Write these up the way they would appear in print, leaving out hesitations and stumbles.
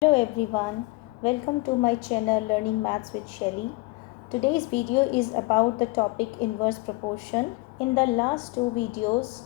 Hello everyone, welcome to my channel Learning Maths with Shelly. Today's video is about the topic inverse proportion. In the last two videos,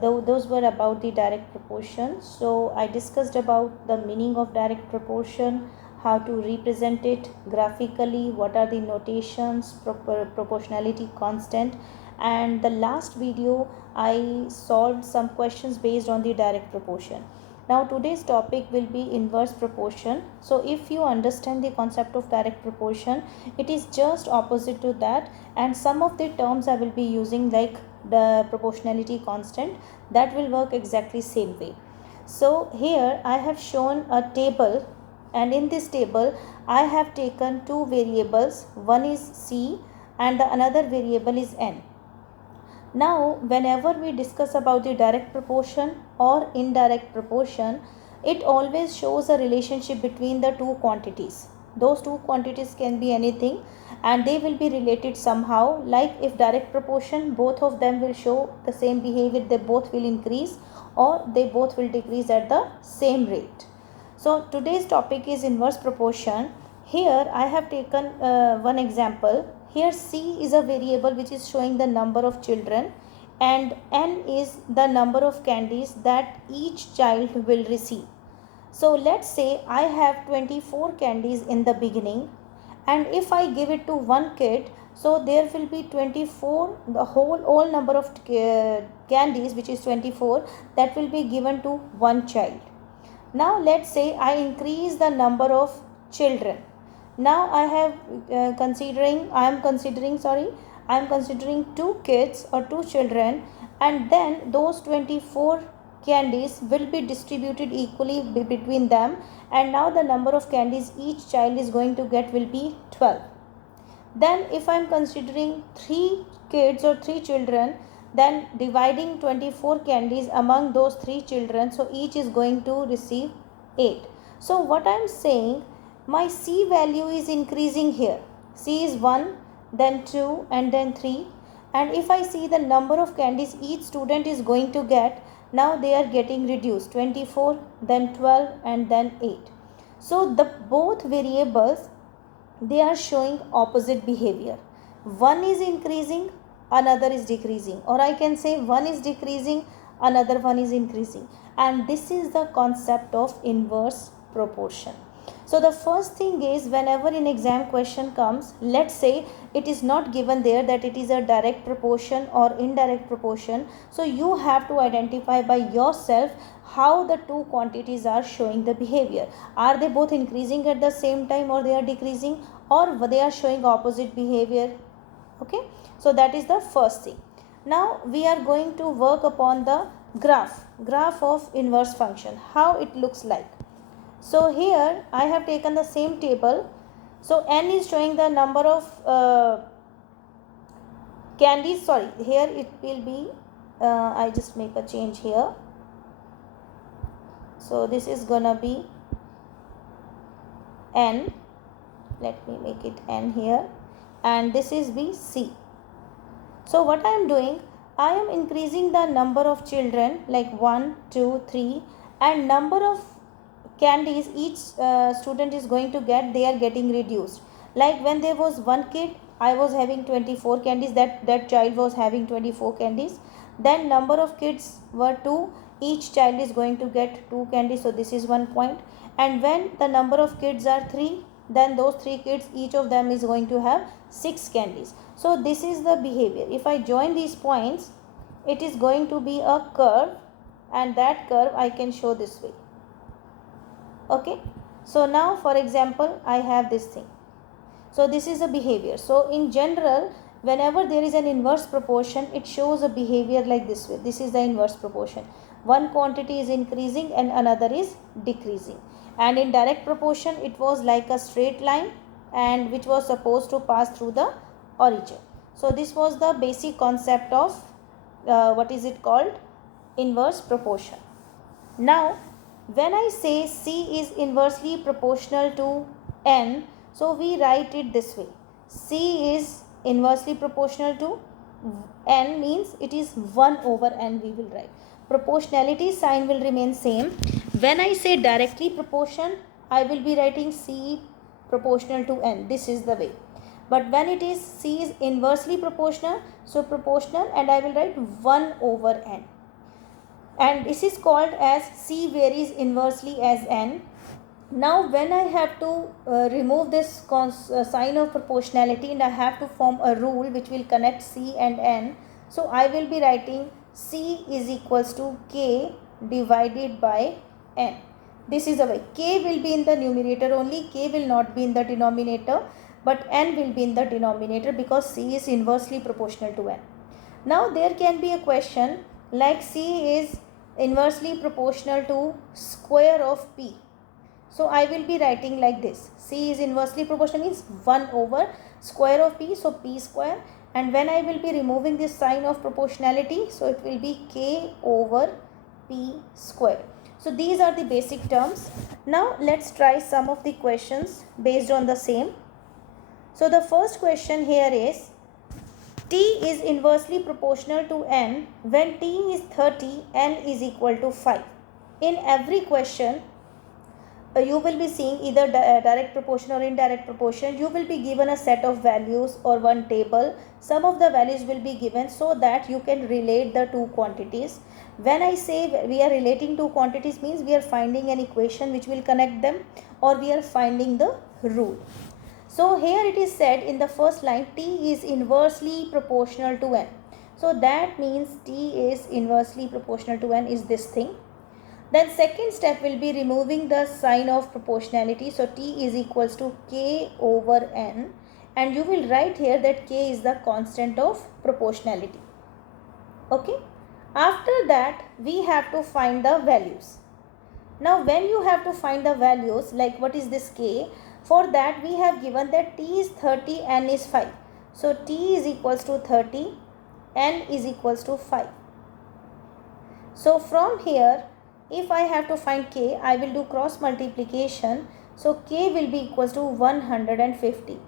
those were about the direct proportion. So I discussed about the meaning of direct proportion, how to represent it graphically, what are the notations, proportionality constant, and the last video I solved some questions based on the direct proportion. Now today's topic will be inverse proportion. So if you understand the concept of direct proportion, it is just opposite to that, and some of the terms I will be using like the proportionality constant, that will work exactly same way. So here I have shown a table, and in this table I have taken two variables. One is C and the another variable is N. Now, whenever we discuss about the direct proportion or indirect proportion, it always shows a relationship between the two quantities. Those two quantities can be anything and they will be related somehow. Like if direct proportion, both of them will show the same behavior, they both will increase or they both will decrease at the same rate. So today's topic is inverse proportion. Here I have taken one example. Here C is a variable which is showing the number of children, and N is the number of candies that each child will receive. So let's say I have 24 candies in the beginning, and if I give it to one kid, so there will be 24, the all number of candies, which is 24, that will be given to one child. Now let's say I increase the number of children. Now I am considering two kids or two children, and then those 24 candies will be distributed equally between them, and now the number of candies each child is going to get will be 12. Then if I am considering 3 kids or 3 children, then dividing 24 candies among those 3 children, so each is going to receive 8. So what I am saying, my C value is increasing here. C is 1, then 2 and then 3, and if I see the number of candies each student is going to get, now they are getting reduced, 24, then 12 and then 8. So the both variables, they are showing opposite behavior. One is increasing, another is decreasing, or I can say one is decreasing, another one is increasing, and this is the concept of inverse proportion. So the first thing is, whenever an exam question comes, let's say it is not given there that it is a direct proportion or indirect proportion, so you have to identify by yourself how the two quantities are showing the behavior. Are they both increasing at the same time, or they are decreasing, or they are showing opposite behavior? Okay, so that is the first thing. Now we are going to work upon the graph of inverse function, how it looks like. So here I have taken the same table. So N is showing the number of candies. Sorry, here it will be, I just make a change here. So this is gonna be N. Let me make it N here, and this is be C. So what I am doing, I am increasing the number of children like 1, 2, 3, and number of candies each student is going to get, they are getting reduced. Like when there was one kid, I was having 24 candies, that child was having 24 candies. Then number of kids were 2, each child is going to get 2 candies, so this is 1 point. And when the number of kids are 3, then those 3 kids, each of them is going to have 6 candies. So this is the behavior. If I join these points, it is going to be a curve, and that curve I can show this way. Okay, so now for example I have this thing. So this is a behavior. So in general, whenever there is an inverse proportion, it shows a behavior like this way. This is the inverse proportion. One quantity is increasing and another is decreasing. And in direct proportion, it was like a straight line, and which was supposed to pass through the origin. So this was the basic concept of what is it called, inverse proportion. Now when I say C is inversely proportional to N, so we write it this way. C is inversely proportional to N, means it is 1 over N we will write. Proportionality sign will remain same. When I say directly proportion, I will be writing C proportional to n. This is the way. But when it is C is inversely proportional, so proportional, and I will write 1 over n. And this is called as C varies inversely as n. Now when I have to remove this sign of proportionality, and I have to form a rule which will connect C and n, so I will be writing C is equals to K divided by n. This is the way. K will be in the numerator only, K will not be in the denominator, but n will be in the denominator because C is inversely proportional to n. Now there can be a question like C is inversely proportional to square of P. So I will be writing like this. C is inversely proportional means 1 over square of P, so P square. And when I will be removing this sign of proportionality, so it will be K over P square. So these are the basic terms. Now let's try some of the questions based on the same. So the first question here is, T is inversely proportional to n when T is 30, n is equal to 5. In every question, you will be seeing either direct proportion or indirect proportion. You will be given a set of values or one table. Some of the values will be given so that you can relate the two quantities. When I say we are relating two quantities means we are finding an equation which will connect them, or we are finding the rule. So here it is said in the first line, T is inversely proportional to n. So that means T is inversely proportional to n is this thing. Then second step will be removing the sign of proportionality. So T is equals to K over n, and you will write here that K is the constant of proportionality. Okay. After that we have to find the values. Now when you have to find the values, like what is this K? For that we have given that T is 30, n is 5. So T is equals to 30, n is equals to 5. So from here, if I have to find K, I will do cross multiplication. So K will be equals to 150.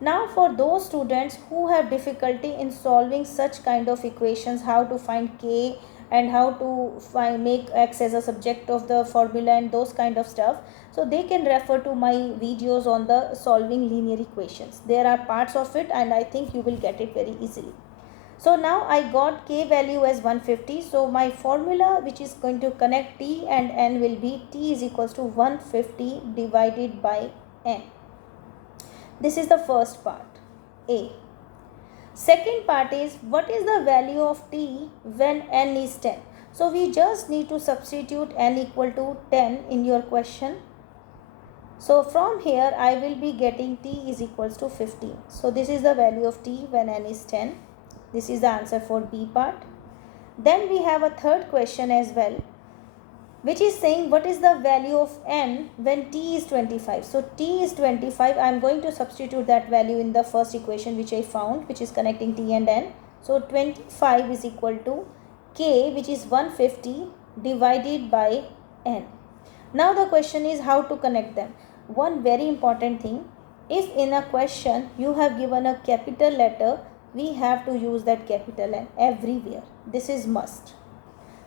Now for those students who have difficulty in solving such kind of equations, how to find K and how to make X as a subject of the formula and those kind of stuff, so they can refer to my videos on the solving linear equations. There are parts of it and I think you will get it very easily. So now I got K value as 150. So my formula which is going to connect T and n will be T is equals to 150 divided by n. This is the first part, A. Second part is, what is the value of T when n is 10? So we just need to substitute n equal to 10 in your question. So from here I will be getting T is equals to 15. So this is the value of T when n is 10. This is the answer for B part. Then we have a third question as well, which is saying what is the value of n when T is 25. So T is 25. I am going to substitute that value in the first equation which I found, which is connecting T and n. So 25 is equal to K, which is 150 divided by n. Now the question is how to connect them. One very important thing, if in a question you have given a capital letter, we have to use that capital N everywhere. This is must.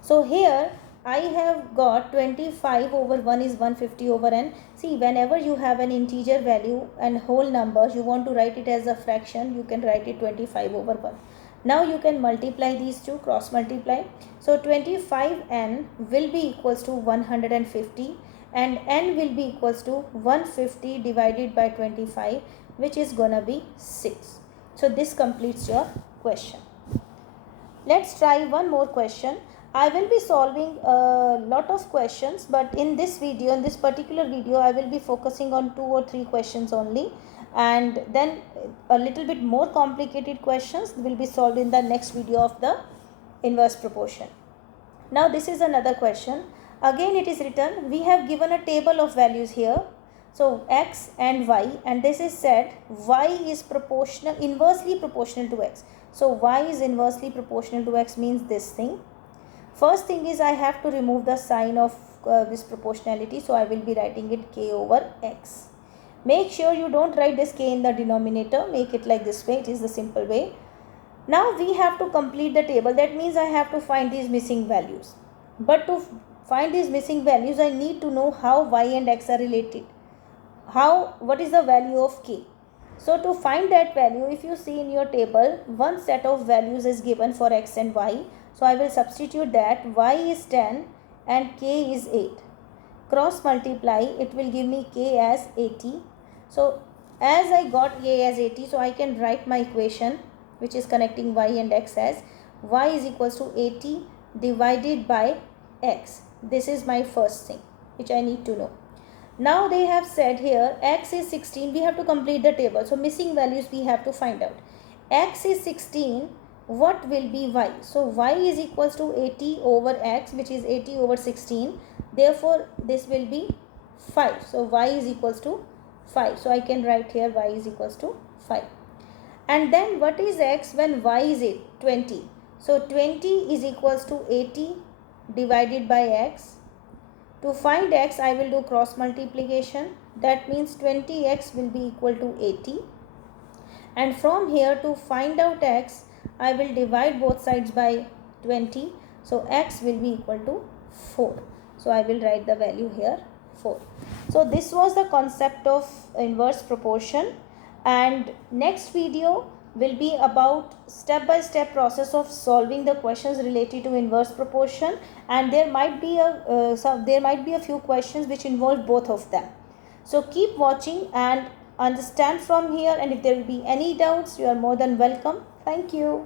So here I have got 25 over 1 is 150 over n. See, whenever you have an integer value and whole number, you want to write it as a fraction, you can write it 25 over 1. Now you can multiply these two, cross multiply. So 25n will be equals to 150 and n will be equals to 150 divided by 25, which is gonna be 6. So this completes your question. Let's try one more question. I will be solving a lot of questions, but in this video, in this particular video, I will be focusing on 2 or 3 questions only, and then a little bit more complicated questions will be solved in the next video of the inverse proportion. Now this is another question. Again it is written, we have given a table of values here. So x and y, and this is said y is proportional, inversely proportional to x. So y is inversely proportional to x means this thing. First thing is I have to remove the sign of this proportionality. So I will be writing it k over x. Make sure you don't write this k in the denominator. Make it like this way. It is the simple way. Now we have to complete the table. That means I have to find these missing values. But to find these missing values, I need to know how y and x are related. what is the value of k. So to find that value, if you see in your table, one set of values is given for x and y. So I will substitute that y is 10 and k is 8. Cross multiply, it will give me k as 80. So as I got k as 80, so I can write my equation which is connecting y and x as y is equals to 80 divided by x. This is my first thing which I need to know. Now they have said here x is 16. We have to complete the table. So missing values we have to find out. X is 16. What will be y? So y is equals to 80 over x, which is 80 over 16. Therefore this will be 5. So y is equals to 5. So I can write here y is equals to 5. And then what is x when y is 20? So 20 is equals to 80 divided by x. To find x, I will do cross multiplication. That means 20x will be equal to 80. And from here to find out x, I will divide both sides by 20. So x will be equal to 4. So I will write the value here 4. So this was the concept of inverse proportion. And next video will be about step-by-step process of solving the questions related to inverse proportion, and there might be a few questions which involve both of them. So keep watching and understand from here, and if there will be any doubts, you are more than welcome. Thank you.